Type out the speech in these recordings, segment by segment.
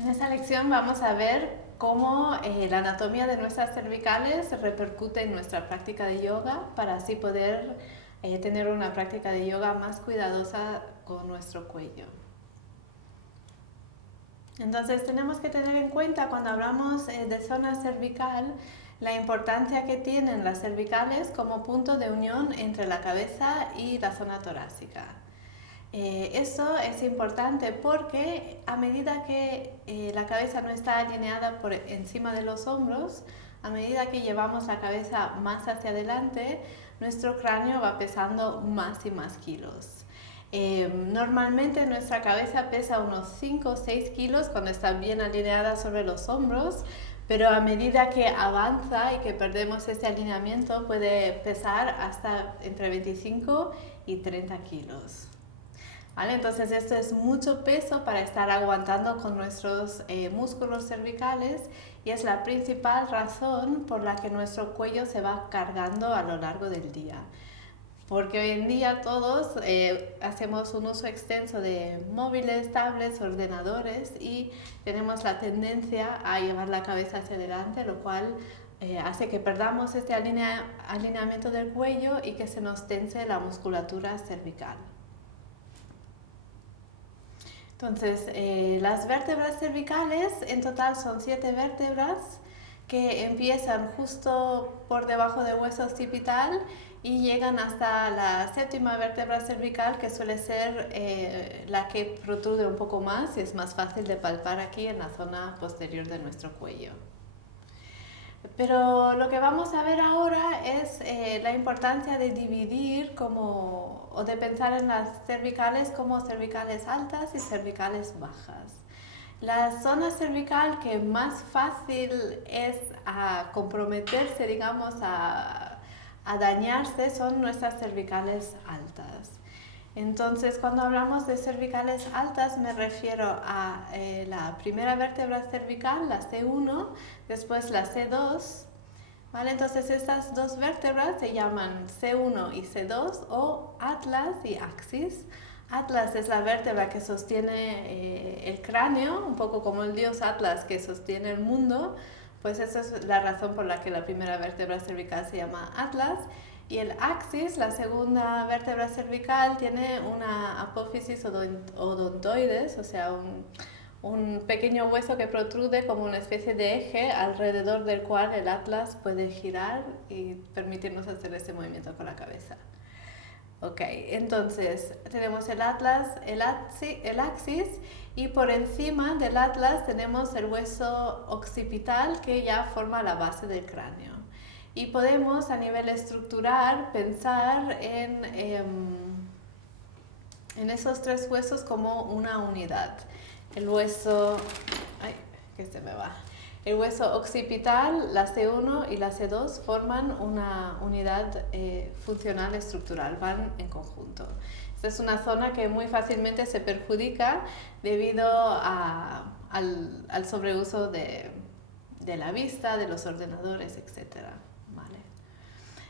En esta lección vamos a ver cómo la anatomía de nuestras cervicales repercute en nuestra práctica de yoga para así poder tener una práctica de yoga más cuidadosa con nuestro cuello. Entonces tenemos que tener en cuenta cuando hablamos de zona cervical la importancia que tienen las cervicales como punto de unión entre la cabeza y la zona torácica. Eso es importante porque a medida que la cabeza no está alineada por encima de los hombros, a medida que llevamos la cabeza más hacia adelante, nuestro cráneo va pesando más y más kilos. Normalmente nuestra cabeza pesa unos 5 o 6 kilos cuando está bien alineada sobre los hombros, pero a medida que avanza y que perdemos ese alineamiento puede pesar hasta entre 25 y 30 kilos. ¿Vale? Entonces esto es mucho peso para estar aguantando con nuestros músculos cervicales y es la principal razón por la que nuestro cuello se va cargando a lo largo del día. Porque hoy en día todos hacemos un uso extenso de móviles, tablets, ordenadores y tenemos la tendencia a llevar la cabeza hacia adelante, lo cual hace que perdamos este alineamiento del cuello y que se nos tense la musculatura cervical. Entonces, las vértebras cervicales en total son 7 vértebras que empiezan justo por debajo del hueso occipital y llegan hasta la séptima vértebra cervical, que suele ser la que protrude un poco más y es más fácil de palpar aquí en la zona posterior de nuestro cuello. Pero lo que vamos a ver ahora es la importancia de dividir o de pensar en las cervicales como cervicales altas y cervicales bajas. La zona cervical que más fácil es a comprometerse, digamos, a dañarse son nuestras cervicales altas. Entonces, cuando hablamos de cervicales altas, me refiero a la primera vértebra cervical, la C1, después la C2. ¿Vale? Entonces, estas dos vértebras se llaman C1 y C2 o atlas y axis. Atlas es la vértebra que sostiene el cráneo, un poco como el dios Atlas que sostiene el mundo. Pues esa es la razón por la que la primera vértebra cervical se llama Atlas. Y el axis, la segunda vértebra cervical, tiene una apófisis odontoides, o sea, un pequeño hueso que protrude como una especie de eje alrededor del cual el atlas puede girar y permitirnos hacer ese movimiento con la cabeza. Ok, entonces tenemos el atlas, el axis, y por encima del atlas tenemos el hueso occipital que ya forma la base del cráneo. Y podemos a nivel estructural pensar en esos tres huesos como una unidad. El hueso, el hueso occipital, la C1 y la C2 forman una unidad funcional estructural, van en conjunto. Esta es una zona que muy fácilmente se perjudica debido al sobreuso de la vista, de los ordenadores, etc. ¿Vale?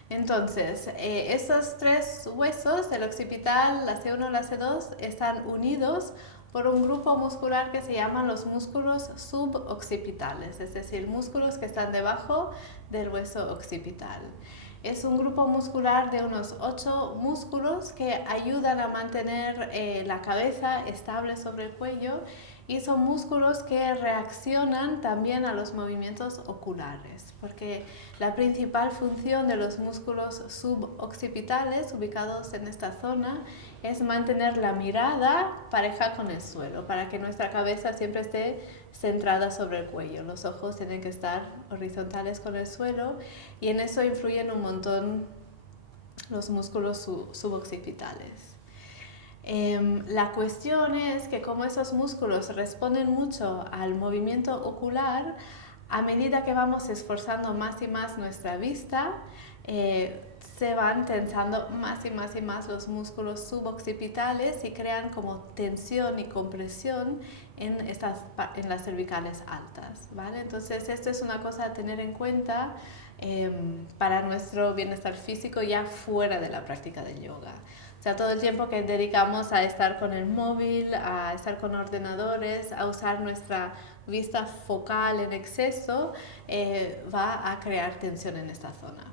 Entonces, estos tres huesos, el occipital, la C1 y la C2, están unidos por un grupo muscular que se llaman los músculos suboccipitales, es decir, músculos que están debajo del hueso occipital. Es un grupo muscular de unos 8 músculos que ayudan a mantener la cabeza estable sobre el cuello y son músculos que reaccionan también a los movimientos oculares, porque la principal función de los músculos suboccipitales ubicados en esta zona es mantener la mirada pareja con el suelo, para que nuestra cabeza siempre esté centrada sobre el cuello. Los ojos tienen que estar horizontales con el suelo y en eso influyen un montón los músculos suboccipitales. La cuestión es que como esos músculos responden mucho al movimiento ocular, a medida que vamos esforzando más y más nuestra vista, se van tensando más y más y más los músculos suboccipitales y crean como tensión y compresión en las cervicales altas, ¿vale? Entonces esto es una cosa a tener en cuenta para nuestro bienestar físico ya fuera de la práctica del yoga. O sea, todo el tiempo que dedicamos a estar con el móvil, a estar con ordenadores, a usar nuestra vista focal en exceso, va a crear tensión en esta zona.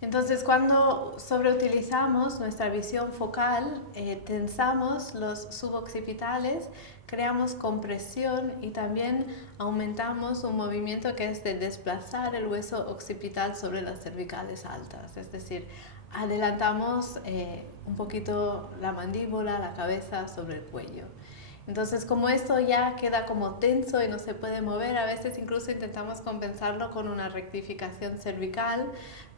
Entonces, cuando sobreutilizamos nuestra visión focal, tensamos los suboccipitales, creamos compresión y también aumentamos un movimiento que es de desplazar el hueso occipital sobre las cervicales altas, es decir, adelantamos un poquito la mandíbula, la cabeza sobre el cuello. Entonces, como esto ya queda como tenso y no se puede mover, a veces incluso intentamos compensarlo con una rectificación cervical,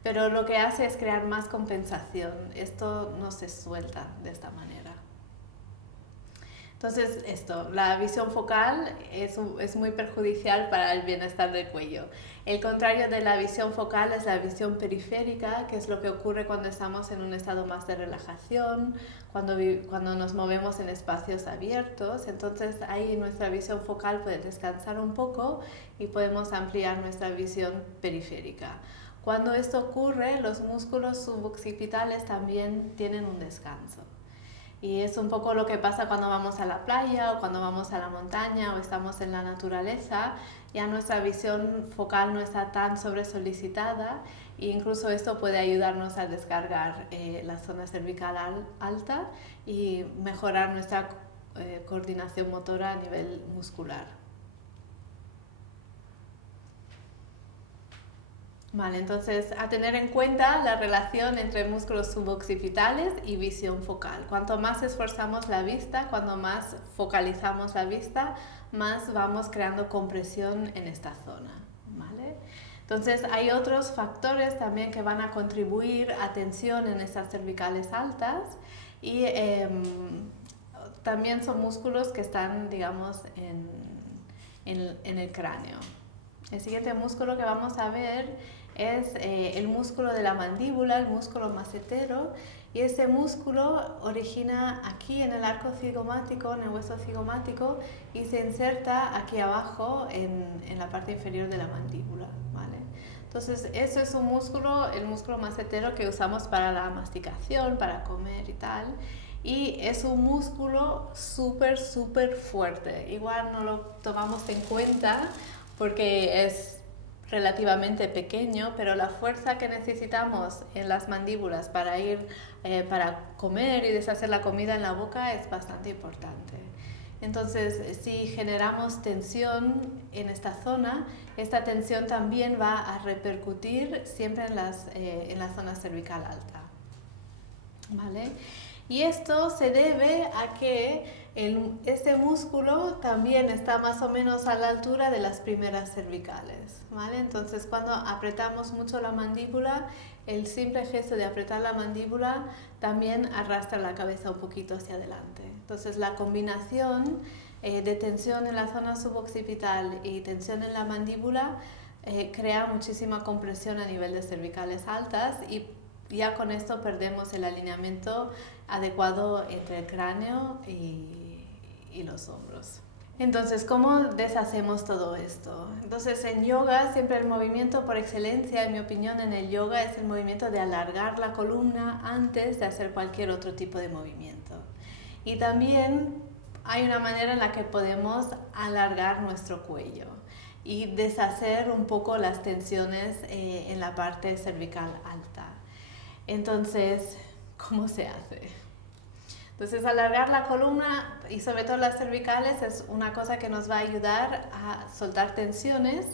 pero lo que hace es crear más compensación. Esto no se suelta de esta manera. Entonces, la visión focal es muy perjudicial para el bienestar del cuello. El contrario de la visión focal es la visión periférica, que es lo que ocurre cuando estamos en un estado más de relajación, cuando nos movemos en espacios abiertos. Entonces, ahí nuestra visión focal puede descansar un poco y podemos ampliar nuestra visión periférica. Cuando esto ocurre, los músculos suboccipitales también tienen un descanso. Y es un poco lo que pasa cuando vamos a la playa o cuando vamos a la montaña o estamos en la naturaleza. Ya nuestra visión focal no está tan sobresolicitada e incluso esto puede ayudarnos a descargar la zona cervical alta y mejorar nuestra coordinación motora a nivel muscular. Vale, entonces a tener en cuenta la relación entre músculos suboccipitales y visión focal. Cuanto más esforzamos la vista, cuanto más focalizamos la vista, más vamos creando compresión en esta zona. ¿Vale? Entonces hay otros factores también que van a contribuir a tensión en estas cervicales altas y también son músculos que están, digamos, en el cráneo. El siguiente músculo que vamos a ver es el músculo de la mandíbula, el músculo macetero, y este músculo origina aquí en el arco cigomático, en el hueso cigomático, y se inserta aquí abajo en la parte inferior de la mandíbula, ¿vale? Entonces, eso es un músculo, el músculo macetero que usamos para la masticación, para comer y tal. Y es un músculo súper fuerte. Igual no lo tomamos en cuenta porque es relativamente pequeño, pero la fuerza que necesitamos en las mandíbulas para comer y deshacer la comida en la boca es bastante importante. Entonces, si generamos tensión en esta zona, esta tensión también va a repercutir siempre en la zona cervical alta. ¿Vale? Y esto se debe a que este músculo también está más o menos a la altura de las primeras cervicales, ¿vale? Entonces, cuando apretamos mucho la mandíbula, el simple gesto de apretar la mandíbula también arrastra la cabeza un poquito hacia adelante. Entonces, la combinación de tensión en la zona suboccipital y tensión en la mandíbula crea muchísima compresión a nivel de cervicales altas y ya con esto perdemos el alineamiento adecuado entre el cráneo y los hombros. Entonces, ¿cómo deshacemos todo esto? Entonces, en yoga siempre el movimiento por excelencia, en mi opinión, en el yoga es el movimiento de alargar la columna antes de hacer cualquier otro tipo de movimiento. Y también hay una manera en la que podemos alargar nuestro cuello y deshacer un poco las tensiones en la parte cervical alta. Entonces, ¿cómo se hace? Entonces, alargar la columna y sobre todo las cervicales es una cosa que nos va a ayudar a soltar tensiones,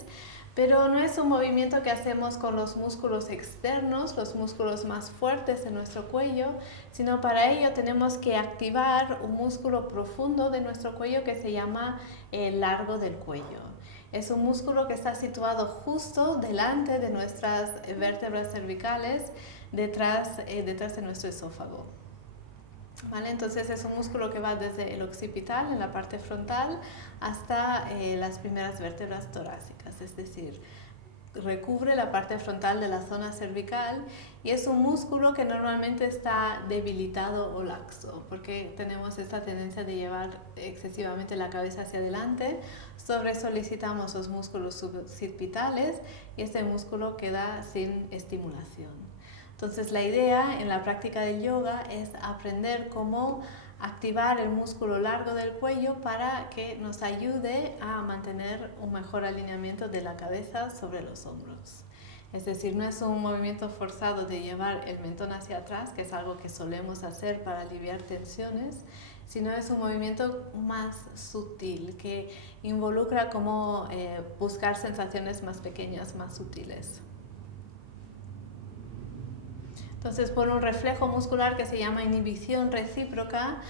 pero no es un movimiento que hacemos con los músculos externos, los músculos más fuertes de nuestro cuello, sino para ello tenemos que activar un músculo profundo de nuestro cuello que se llama el largo del cuello. Es un músculo que está situado justo delante de nuestras vértebras cervicales, detrás de nuestro esófago. ¿Vale? Entonces es un músculo que va desde el occipital, en la parte frontal, hasta las primeras vértebras torácicas, es decir, recubre la parte frontal de la zona cervical y es un músculo que normalmente está debilitado o laxo porque tenemos esta tendencia de llevar excesivamente la cabeza hacia adelante, sobresolicitamos los músculos suboccipitales y este músculo queda sin estimulación. Entonces la idea en la práctica del yoga es aprender cómo activar el músculo largo del cuello para que nos ayude a mantener un mejor alineamiento de la cabeza sobre los hombros. Es decir, no es un movimiento forzado de llevar el mentón hacia atrás, que es algo que solemos hacer para aliviar tensiones, sino es un movimiento más sutil, que involucra como buscar sensaciones más pequeñas, más sutiles. Entonces, por un reflejo muscular que se llama inhibición recíproca,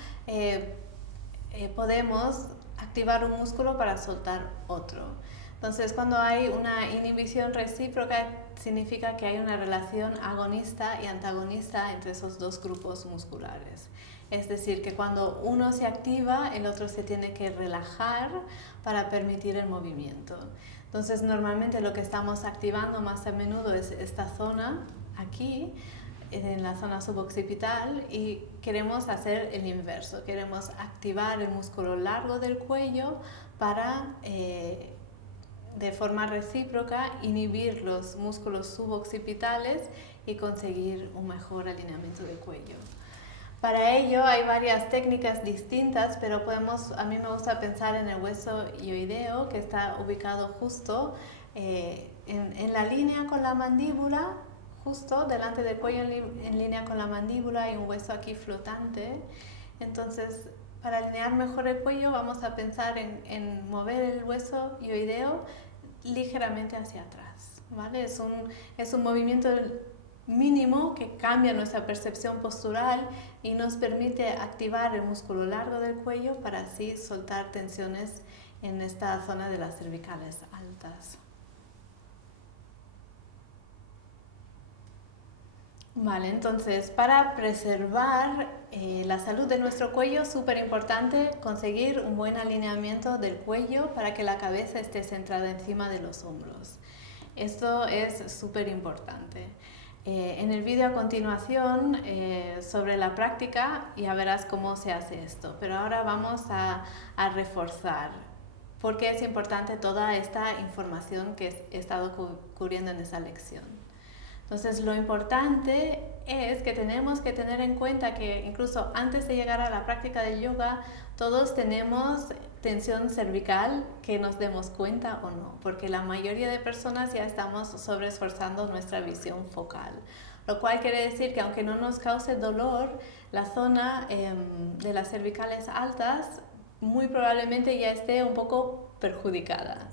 podemos activar un músculo para soltar otro. Entonces, cuando hay una inhibición recíproca, significa que hay una relación agonista y antagonista entre esos dos grupos musculares. Es decir, que cuando uno se activa, el otro se tiene que relajar para permitir el movimiento. Entonces, normalmente lo que estamos activando más a menudo es esta zona aquí, en la zona suboccipital, y queremos hacer el inverso. Queremos activar el músculo largo del cuello para, de forma recíproca, inhibir los músculos suboccipitales y conseguir un mejor alineamiento del cuello. Para ello hay varias técnicas distintas, pero a mí me gusta pensar en el hueso hioideo, que está ubicado justo en la línea con la mandíbula. Justo delante del cuello, en línea con la mandíbula, hay un hueso aquí flotante. Entonces, para alinear mejor el cuello, vamos a pensar en mover el hueso hioideo ligeramente hacia atrás, ¿vale? Es un movimiento mínimo que cambia nuestra percepción postural y nos permite activar el músculo largo del cuello para así soltar tensiones en esta zona de las cervicales altas. Vale, entonces para preservar la salud de nuestro cuello es súper importante conseguir un buen alineamiento del cuello para que la cabeza esté centrada encima de los hombros. Esto es súper importante. En el vídeo a continuación sobre la práctica ya verás cómo se hace esto, pero ahora vamos a reforzar por qué es importante toda esta información que he estado cubriendo en esa lección. Entonces, lo importante es que tenemos que tener en cuenta que incluso antes de llegar a la práctica del yoga, todos tenemos tensión cervical, que nos demos cuenta o no, porque la mayoría de personas ya estamos sobreesforzando nuestra visión focal, lo cual quiere decir que aunque no nos cause dolor, la zona de las cervicales altas muy probablemente ya esté un poco perjudicada.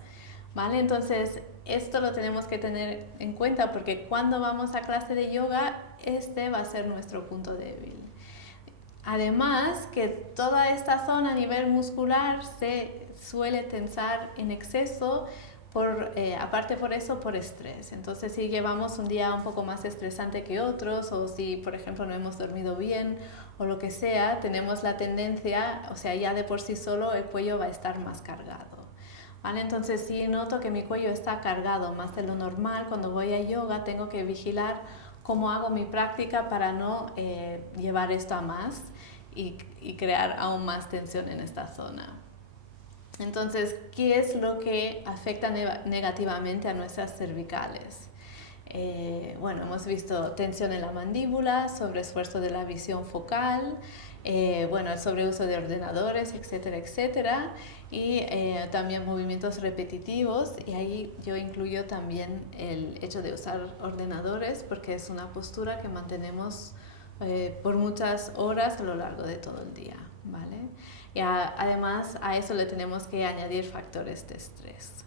¿Vale? Entonces, esto lo tenemos que tener en cuenta porque cuando vamos a clase de yoga, este va a ser nuestro punto débil. Además, que toda esta zona a nivel muscular se suele tensar en exceso, aparte por eso, por estrés. Entonces, si llevamos un día un poco más estresante que otros, o si, por ejemplo, no hemos dormido bien, o lo que sea, tenemos la tendencia, o sea, ya de por sí solo el cuello va a estar más cargado. ¿Vale? Entonces, si noto que mi cuello está cargado más de lo normal, cuando voy a yoga tengo que vigilar cómo hago mi práctica para no llevar esto a más y crear aún más tensión en esta zona. Entonces, ¿qué es lo que afecta negativamente a nuestras cervicales? Bueno, hemos visto tensión en la mandíbula, sobreesfuerzo de la visión focal, el sobreuso de ordenadores, etcétera, etcétera, y también movimientos repetitivos, y ahí yo incluyo también el hecho de usar ordenadores porque es una postura que mantenemos por muchas horas a lo largo de todo el día, ¿vale? Y además a eso le tenemos que añadir factores de estrés.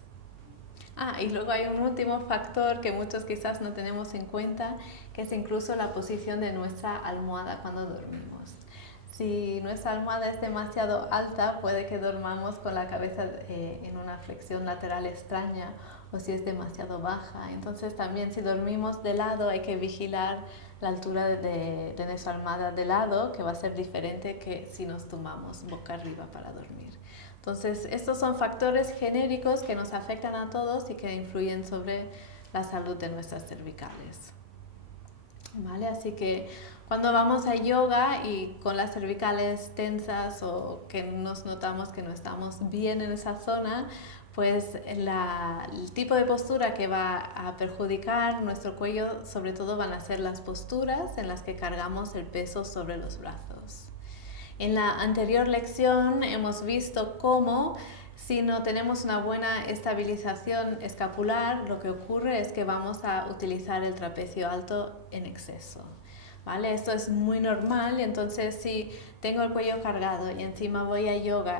Y luego hay un último factor que muchos quizás no tenemos en cuenta, que es incluso la posición de nuestra almohada cuando dormimos. Si nuestra almohada es demasiado alta, puede que dormamos con la cabeza en una flexión lateral extraña, o si es demasiado baja. Entonces también si dormimos de lado hay que vigilar la altura de nuestra almohada de lado, que va a ser diferente que si nos tumbamos boca arriba para dormir. Entonces estos son factores genéricos que nos afectan a todos y que influyen sobre la salud de nuestras cervicales. ¿Vale? Así que cuando vamos a yoga y con las cervicales tensas o que nos notamos que no estamos bien en esa zona, pues el tipo de postura que va a perjudicar nuestro cuello, sobre todo van a ser las posturas en las que cargamos el peso sobre los brazos. En la anterior lección hemos visto cómo si no tenemos una buena estabilización escapular, lo que ocurre es que vamos a utilizar el trapecio alto en exceso. ¿Vale? Esto es muy normal y entonces si tengo el cuello cargado y encima voy a yoga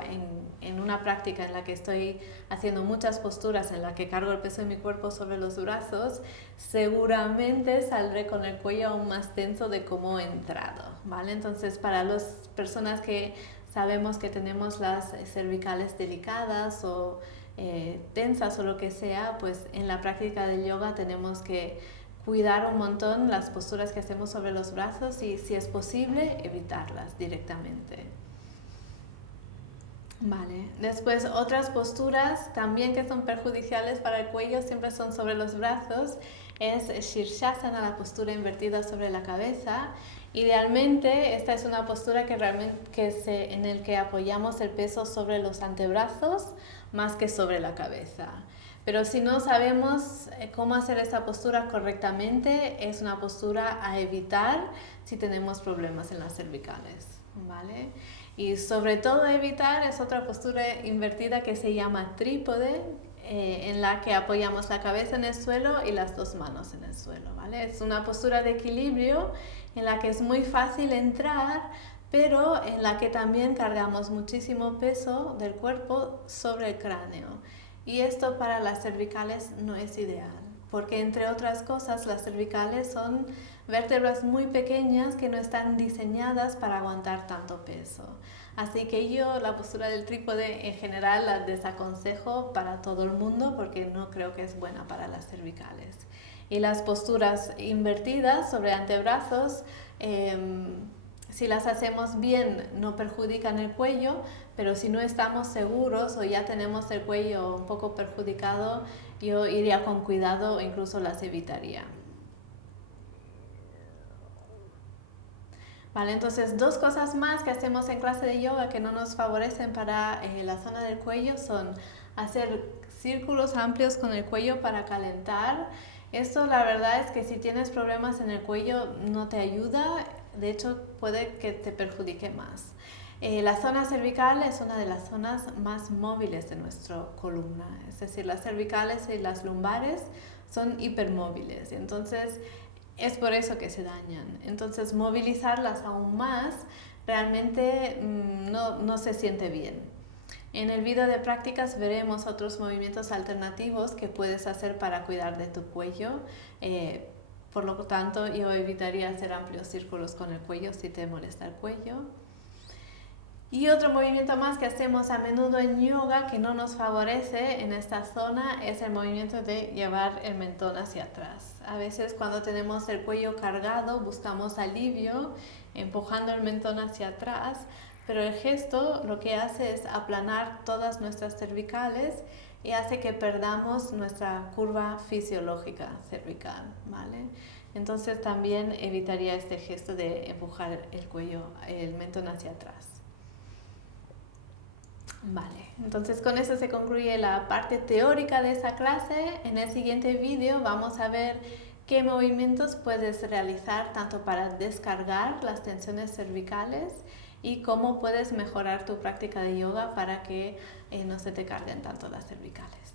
en una práctica en la que estoy haciendo muchas posturas en la que cargo el peso de mi cuerpo sobre los brazos, seguramente saldré con el cuello aún más tenso de cómo he entrado, ¿vale? Entonces para las personas que sabemos que tenemos las cervicales delicadas o tensas o lo que sea, pues en la práctica del yoga tenemos que cuidar un montón las posturas que hacemos sobre los brazos y, si es posible, evitarlas directamente. Vale. Después, otras posturas también que son perjudiciales para el cuello, siempre son sobre los brazos, es Shirshasana, la postura invertida sobre la cabeza. Idealmente, esta es una postura en el que apoyamos el peso sobre los antebrazos más que sobre la cabeza. Pero si no sabemos cómo hacer esta postura correctamente, es una postura a evitar si tenemos problemas en las cervicales, ¿vale? Y sobre todo evitar es otra postura invertida que se llama trípode, en la que apoyamos la cabeza en el suelo y las dos manos en el suelo, ¿vale? Es una postura de equilibrio en la que es muy fácil entrar, pero en la que también cargamos muchísimo peso del cuerpo sobre el cráneo. Y esto para las cervicales no es ideal, porque entre otras cosas las cervicales son vértebras muy pequeñas que no están diseñadas para aguantar tanto peso. Así que yo la postura del trípode en general la desaconsejo para todo el mundo porque no creo que es buena para las cervicales. Y las posturas invertidas sobre antebrazos, si las hacemos bien, no perjudican el cuello, pero si no estamos seguros o ya tenemos el cuello un poco perjudicado, yo iría con cuidado o incluso las evitaría. Vale, entonces dos cosas más que hacemos en clase de yoga que no nos favorecen para la zona del cuello son hacer círculos amplios con el cuello para calentar. Esto la verdad es que si tienes problemas en el cuello no te ayuda, de hecho puede que te perjudique más. La zona cervical es una de las zonas más móviles de nuestra columna, es decir, las cervicales y las lumbares son hipermóviles, entonces es por eso que se dañan. Entonces movilizarlas aún más realmente no se siente bien. En el video de prácticas veremos otros movimientos alternativos que puedes hacer para cuidar de tu cuello. Por lo tanto, yo evitaría hacer amplios círculos con el cuello si te molesta el cuello. Y otro movimiento más que hacemos a menudo en yoga que no nos favorece en esta zona es el movimiento de llevar el mentón hacia atrás. A veces cuando tenemos el cuello cargado buscamos alivio empujando el mentón hacia atrás, pero el gesto lo que hace es aplanar todas nuestras cervicales y hace que perdamos nuestra curva fisiológica cervical, ¿vale? Entonces también evitaría este gesto de empujar el mentón hacia atrás. Vale, entonces con eso se concluye la parte teórica de esta clase. En el siguiente vídeo vamos a ver qué movimientos puedes realizar tanto para descargar las tensiones cervicales y cómo puedes mejorar tu práctica de yoga para que no se te carguen tanto las cervicales.